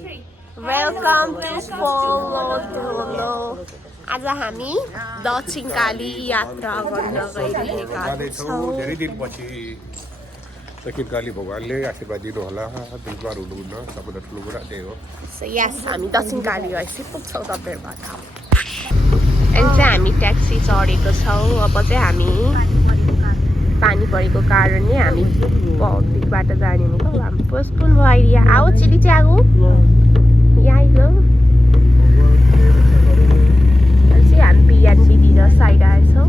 Welcome to polo ढोलो। आज हामी दक्षिणकाली यात्रा गर्न गइरहेका छौँ। धेरै दिनपछि दक्षिणकाली भगवानले आशीर्वाद दिनु होला। बिमार हुनुहुन्न, सबभन्दा ठुलो कुरा त्यही हो। सो यस, हामी दक्षिणकाली गएपछि पुग्छौँ तपाईँबाट। अनि चाहिँ हामी ट्याक्सी चढेको छौँ। अब चाहिँ हामी पानी परेको कारणले हामी पब्लिकबाट जाने हो। हामी पोस्टपोन भयो आइडिया। आओ चिली चाहिँ आगो यहाँ आइगयो। अनि चाहिँ हामी बिएनबी र साइड आएछौँ।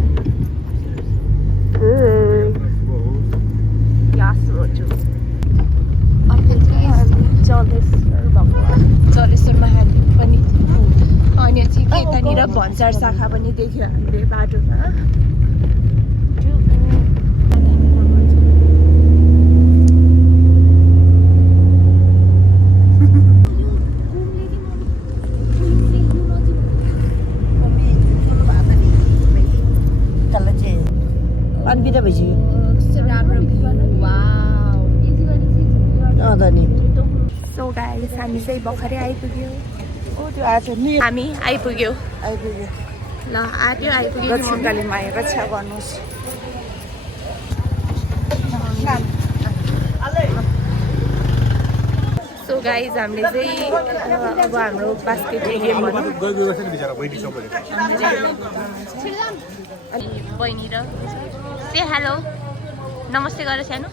अहिले चाहिँ हामी जलेश्वर महादेव पनि अनि चाहिँ यतानिर भन्सार शाखा पनि देख्यो हामीले बाटोमा। सो गाइस, हामी चाहिँ भर्खरै आइपुग्यो। हामी आइपुग्यो ल आइपुग्यो दक्षिणकालीमा रक्षा गर्नुहोस्। सो गाइस, हामीले चाहिँ अब हाम्रो बास्केट बहिनी र से हेलो नमस्ते गरेर सानो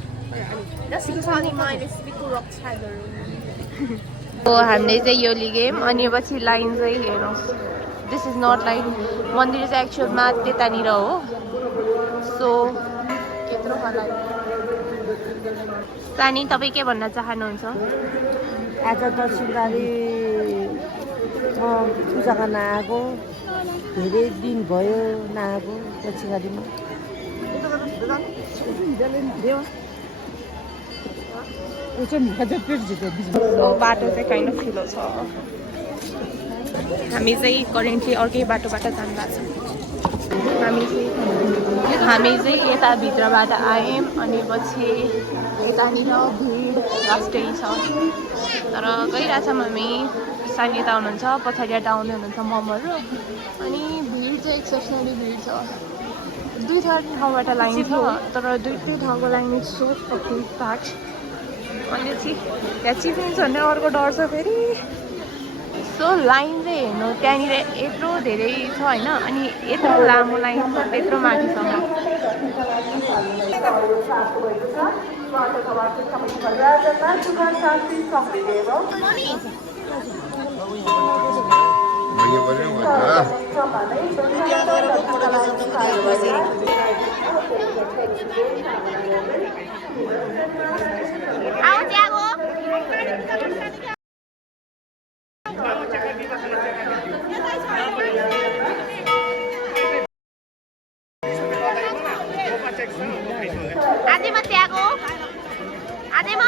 हामीले चाहिँ यो लिगेम। अनि पछि लाइन चाहिँ हेर्नुहोस्, दिस इज नट लाइन। मन्दिर चाहिँ एक्चुअलमा त्यतानिर हो। सो यत्रो लाइन। सानी तपाईँ के भन्न चाहनुहुन्छ? आज दक्षिणकाली पूजा गर्न आएको, धेरै दिन भयो नआएको दक्षिणकालीमा। बाटो चाहिँ काइन्ड अफ ठुलो छ। हामी चाहिँ करेन्टली अर्कै बाटोबाट जानु भएको छ। हामी चाहिँ यता भित्रबाट आयौँ अनि पछि यतानिर भिड लास्टै छ। तर गइरहेछौँ हामी। सानी यता हुनुहुन्छ, पछाडिबाट आउँदै हुनुहुन्छ ममहरू। अनि भिड चाहिँ एक्सेप्सनली भिड छ। दुई ठाउँबाट लाइन छ, तर दुई ठाउँको लाइन सो फकिङ प्याक्ड। अनि त्यहाँ चिप्लिन्छ भन्ने अर्को डर छ फेरि। सो लाइन चाहिँ हेर्नु, त्यहाँनिर यत्रो धेरै छ होइन। अनि यत्रो लामो लाइन छ, त्यत्रो माथिसम्म। आओ जागो। आधे मत त्यागो, आधे म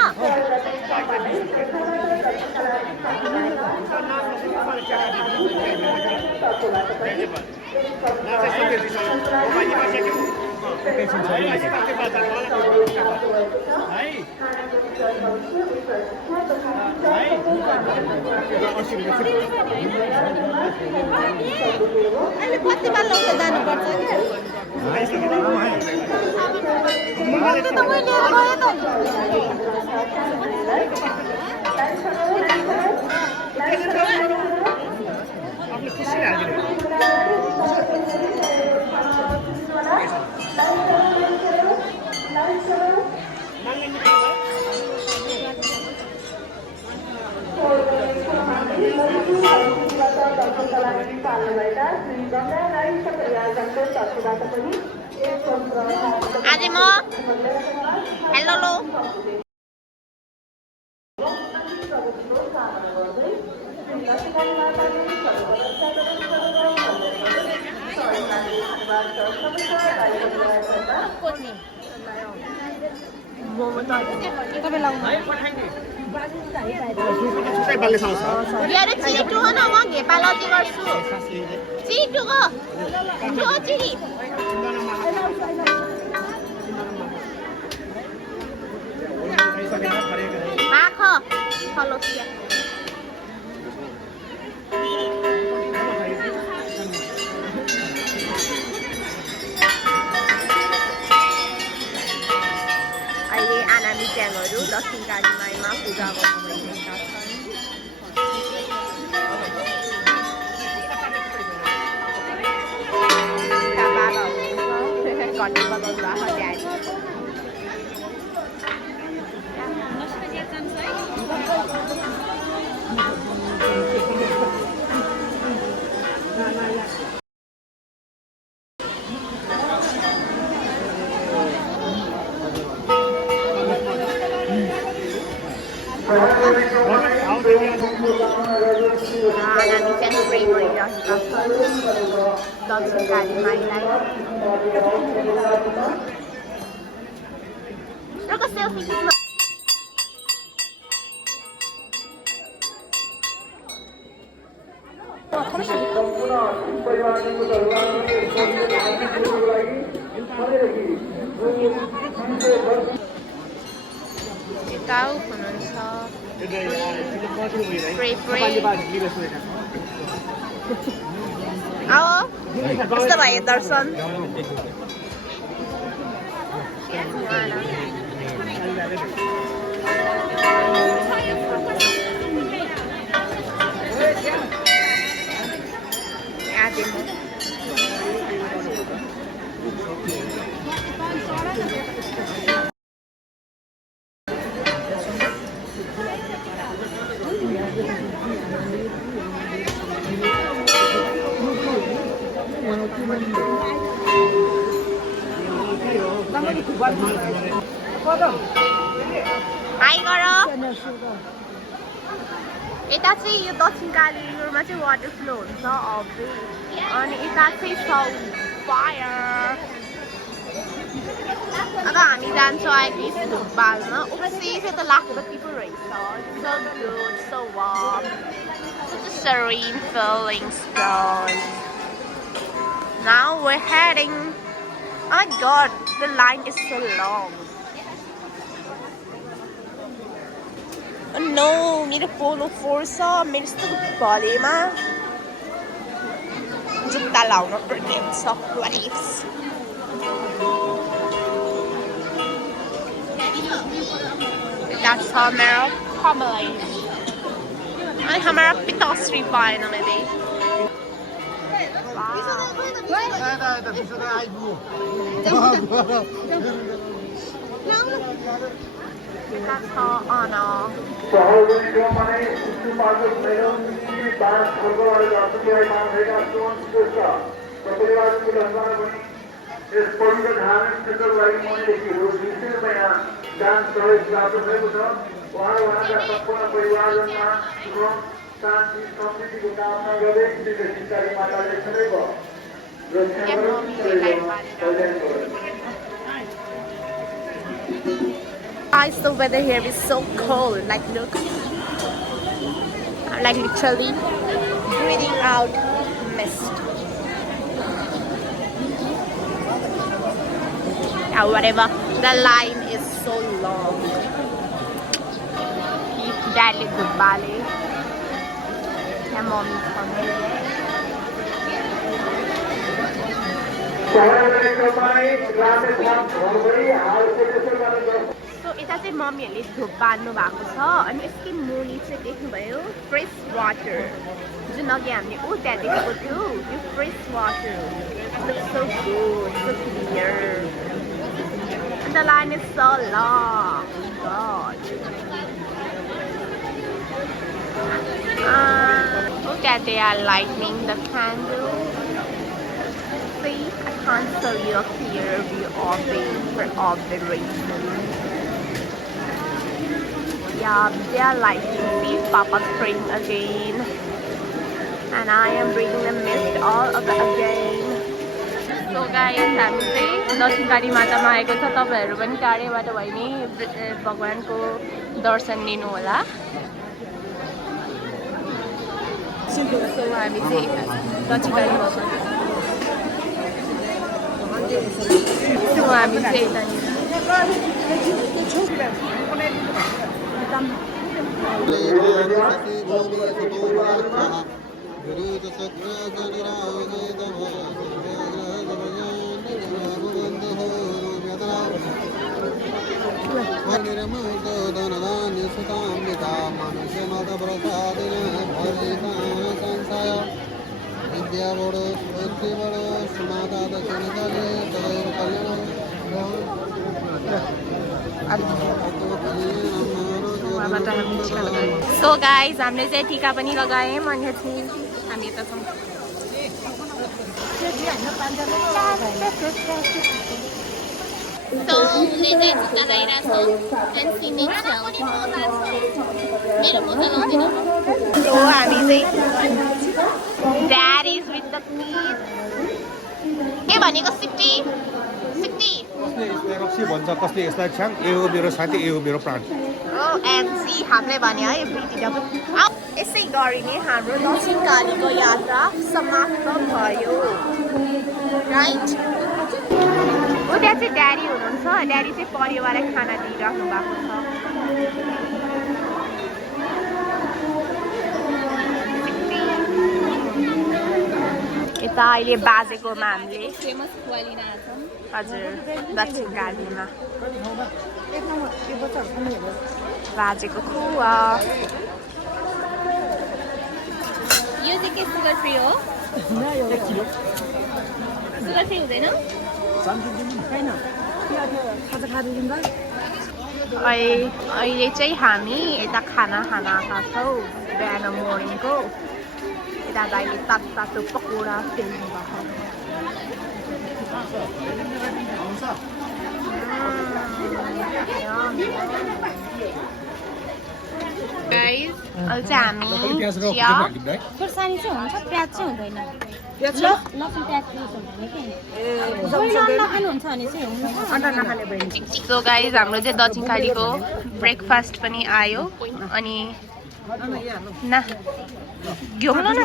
आजे म हेलो लो मोमो त तपाईँ लाउनु यार छिटो हो न, म घेपालती गर्छु। छिटो गो जो चिरी आख फलो वाटर बटल राख ड्याडी हामी चाहिँ प्रे गरिरहेका छौँ दक्षिणकाली माईलाई एउटा सेल्फी खिच्न यता हुनुहुन्छ कस्तो भयो दर्शन हाई गर यता चाहिँ यो दक्षिणकाली रिभरमा चाहिँ वाटर फ्लो हुन्छ अनि यता चाहिँ फायर अब हामी जान्छौँ अहिले धुपबालमा उपसी चाहिँ त लाखको people रहेछ so good so warm such a serene feeling stars now we're heading oh my god the line is so long oh no मेरो पोलो फोर छ मेरो यस्तो भलेमा जुत्ता लाउन पर्छ वाइफ्स That's हमारा Pomelaine अनि हमारा पिताश्री पाएन मैले That's Anna यस पवित्र धार्मिक क्षेत्रलाई मनदेखि विशेष महिना दान सहयोग प्राप्त भएको छ उहाँका सम्पूर्ण परिवारजनमा सुख शान्ति समृद्धिको कामना गर्दै श्री दक्षिणकाली माताले सदैव रक्षा गरून् कल्याण गरून् Guys, the weather here is so cold. Like, look. I'm like literally breathing out mist. Yeah, whatever. The line is so long. He's daddy goodbye. And mommy's coming. So यता चाहिँ मम्मीहरूले धुप बाल्नु भएको छ अनि यसकै मुनि चाहिँ देख्नुभयो फ्रेस वाटर जुन अघि हामीले ऊ त्यहाँ देखेको थियो यो fresh water so good so clear and the line is so long god look at they are lighting the candle see I can't show you a clear view of the reason. Yeah, they are lighting the Papa's praying again. And I am bringing the mist all over again. So guys, हामी चाहिँ दक्षिणकाली मातामा आएको छ तपाईहरु पनि टाढैबाट भए नि भगवानको दर्शन लिनु होला. So हामी चाहिँ दक्षिणकाली माता So हामी चाहिँ सो गाइज हामीले चाहिँ टिका पनि लगायौँ अनि हामी यता छौँ So, उसले चाहिँ टिका लगाइरहेको छ हामी चाहिँ Dad is with the kid. के भनेको 60 रक्सी भन्छ कसले यसलाई छाङ ए हो मेरो साथी ए हो मेरो प्राण एमसी हामीले भने है यसै गरी नै हाम्रो दक्षिणकालीको यात्रा समाप्त भयो राइट ऊ त्यहाँ चाहिँ ड्याडी हुनुहुन्छ ड्याडी चाहिँ परिवारलाई खाना दिइराख्नु भएको छ यता अहिले बाजेकोमा हामीले फेमस खुवा लिन आएको हजुर दक्षिणकालीमा बाजेको खुवा यो चाहिँ के सुगर फ्री हो सुगर फ्री हुँदैन अहिले चाहिँ हामी यता खाना खान आएका छौँ बिहान मर्निङको यता दाइले तातो पकौडा सेल्नु भएको गाइस अहिले चाहिँ हामी चिया खुर्सानी चाहिँ हुन्छ प्याज चाहिँ हुँदैन लसुन प्याज हुन्छ भने चाहिँ सो गाइस हाम्रो चाहिँ दक्षिणकालीको ब्रेकफास्ट पनि आयो अनि ना घेऊन ना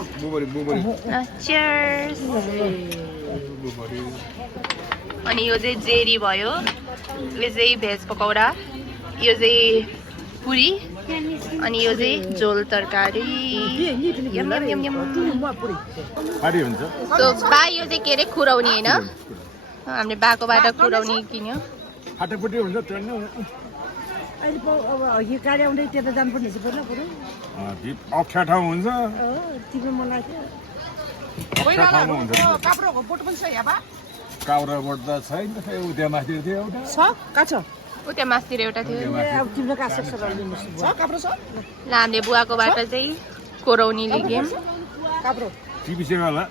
चियर्स अनि यो चाहिँ जेरी भयो यो चाहिँ भेज पकौडा यो चाहिँ पुरी अनि यो चाहिँ झोल तरकारी यम यम यम यम सो बा यो चाहिँ के अरे खुरौनी हैन हामीले बाकोबाट खुरौनी किन्यो फाटेपुटी हुन्छ ट्रेन अहिले अब यो गाडी आउँदै त्यता जानुपर्ने छ पुरा पुरै अप्ठ्यारो ठाउँ हुन्छ तिम्रो मलाई काप्रोको बोट पनि छ यहाँ बा काउरा बोट त छैन उता माथि थियो एउटा छ कहाँ छ उता मासतिर एउटा थियो अब तिम्रो कहाँ सक्छ लिनुहोस् छ काप्रो छ ल हामीले बुवाकोबाट चाहिँ कोरौनी लिग्यौँ काप्रो टिभी होला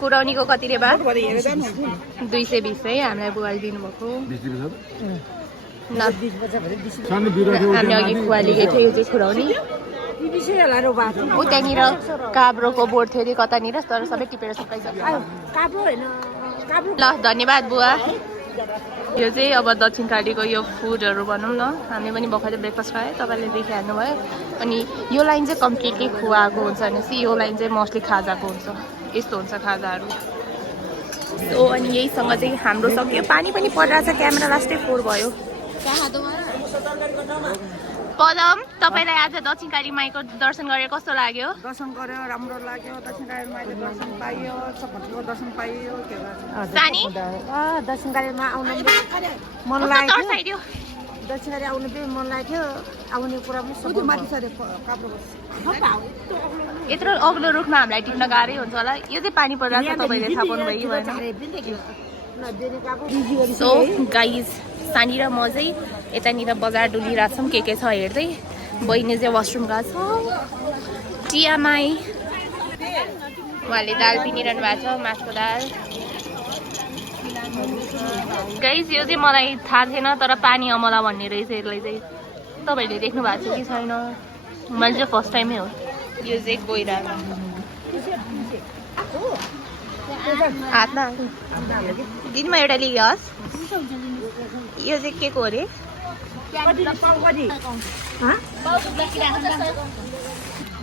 कुरौनीको कति रे बा 220 है हामीलाई बुवाले दिनुभएको ल सानो बिरुवा हामीले अघि बुवा लिएको थियो यो चाहिँ खुराउनी ऊ त्यहाँनिर काब्रोको बोर्ड थियो अरे कतानिर तर सबै टिपेर सकाइसक्यो ल धन्यवाद बुवा यो चाहिँ अब दक्षिणकालीको यो फुडहरू भनौँ न हामीले पनि भर्खरै ब्रेकफास्ट खायो तपाईँले देखिहाल्नु भयो अनि यो लाइन चाहिँ कम्प्लिटली खुवाएको हुन्छ भनेपछि यो लाइन चाहिँ मोस्टली खाजाको हुन्छ यस्तो हुन्छ खाजाहरू सो अनि यहीसँग चाहिँ हाम्रो सक्यो पानी पनि परिरहेछ क्यामेरा लास्टै फोर भयो पदम तपाईँलाई आज दक्षिणकाली माईको दर्शन गरेर कस्तो लाग्यो दर्शन गर्यो राम्रो लाग्यो दक्षिणकाली माईको दर्शन पाइयो सबभन्दा दर्शन पाइयो के भन्छ सानी दक्षिणकालीमा आउनु मन लाग्यो दक्षिणकाली आउनु पनि मन लाग्थ्यो आउने कुरा पनि माथि सरे काप्रो यत्रो अग्लो रुखमा हामीलाई टिप्न गाह्रै हुन्छ होला यो चाहिँ पानी परिरहेको छ तपाईँले थाहा पाउनुभयो भएन सो गाइज सानी र म चाहिँ यतानिर बजार डुलिरहेको छौँ के छ हेर्दै बहिनी चाहिँ वासरुम गएको छ टियामाई उहाँले दाल पिनिरहनु भएको छ माछको दाल गाइज यो चाहिँ मलाई थाहा थिएन तर पानी अमला भन्ने रहेछ यसलाई चाहिँ तपाईँहरूले देख्नु भएको छ कि छैन मैले चाहिँ फर्स्ट टाइमै हो यो चाहिँ गइरा हातमा दिनमा एउटा लियोस् यो चाहिँ के को अरे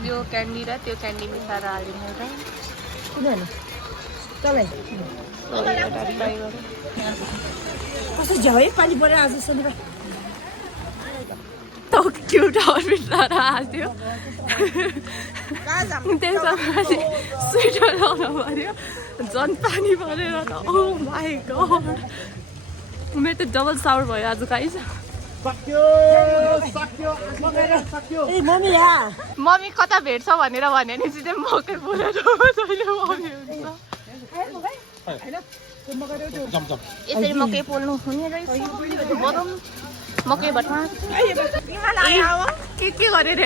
यो क्यान्डी र त्यो क्यान्डी मिसाएर हालिदिनु कस्तो झ्याउ है पानी पऱ्यो आज शनिबार क्युट आउटफिट लगाएर हाल्थ्यो त्यसपछि स्वेटर लाउनु पऱ्यो झन् पानी परेर त ओ माई गड मेरो त डबल साउर भयो आज गाइस मम्मी कता भेट्छ भनेर भने चाहिँ मकै बोलेर जहिले मम्मी हुन्छ यसरी मकै पोल्नु हुने रहेछ बदम मकै भट्टा के गरेर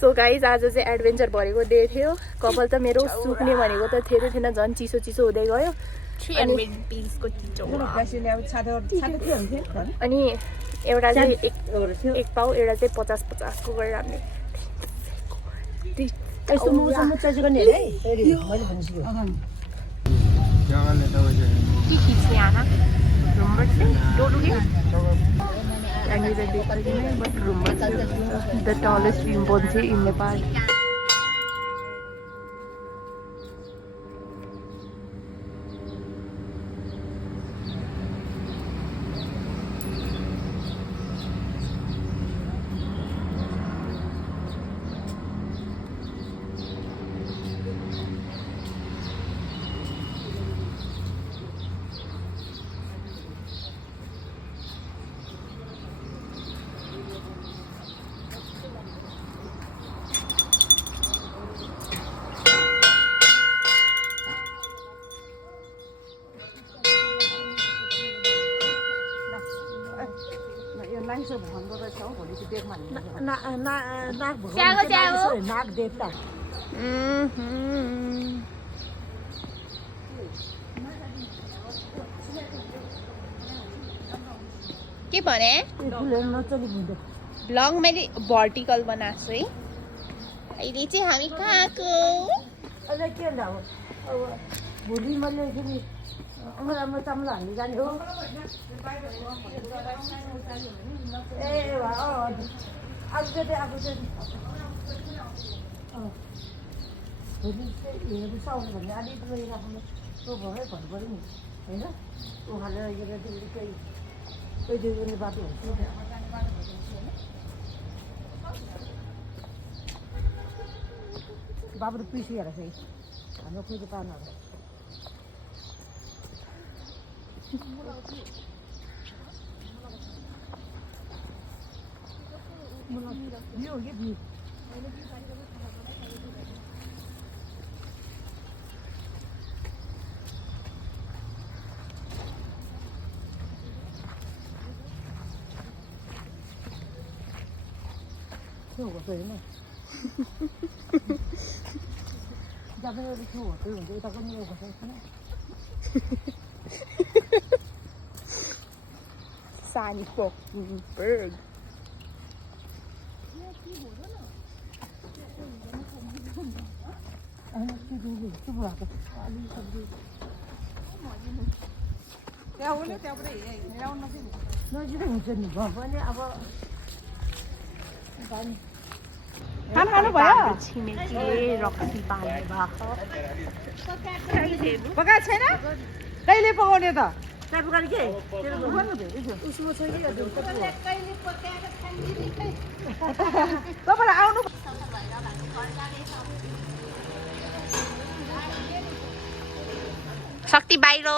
सो गाइज आज चाहिँ एडभेन्चर भरेको डे थियो कपाल त मेरो सुक्ने भनेको त थिएन झन् चिसो चिसो हुँदै गयो अनि एउटा चाहिँ एक पाउ एउटा चाहिँ 50-50 गरेर हामीले the tallest rimponche in Nepal. नाग देवता के भने ब्लग मैले भर्टिकल बनाएको छु है अहिले चाहिँ हामी कहाँको के भन्दा अब भोलि मैले फेरि राम्रो चामल हाल्नु जाने हो ए आज चाहिँ भोलि चाहिँ हेर्नु भने अलिक राख्नु त्यो भएरै भन्नु पऱ्यो नि होइन उहाँले कोही दुई बाटो हुन्छ बाबु त पिसिएर चाहिँ हाम्रो कोही पार्नुहरू यो हो कि भ्यू त्यो होटल होइन जब त्यो होटल हुन्छ यता पनि एउटा छैन Sunny Berg. छिमेकी रक्सी पाल्ने भएको पकाएको छैन कहिले पकाउने त तपाईँलाई आउनु शक्ति बाहिर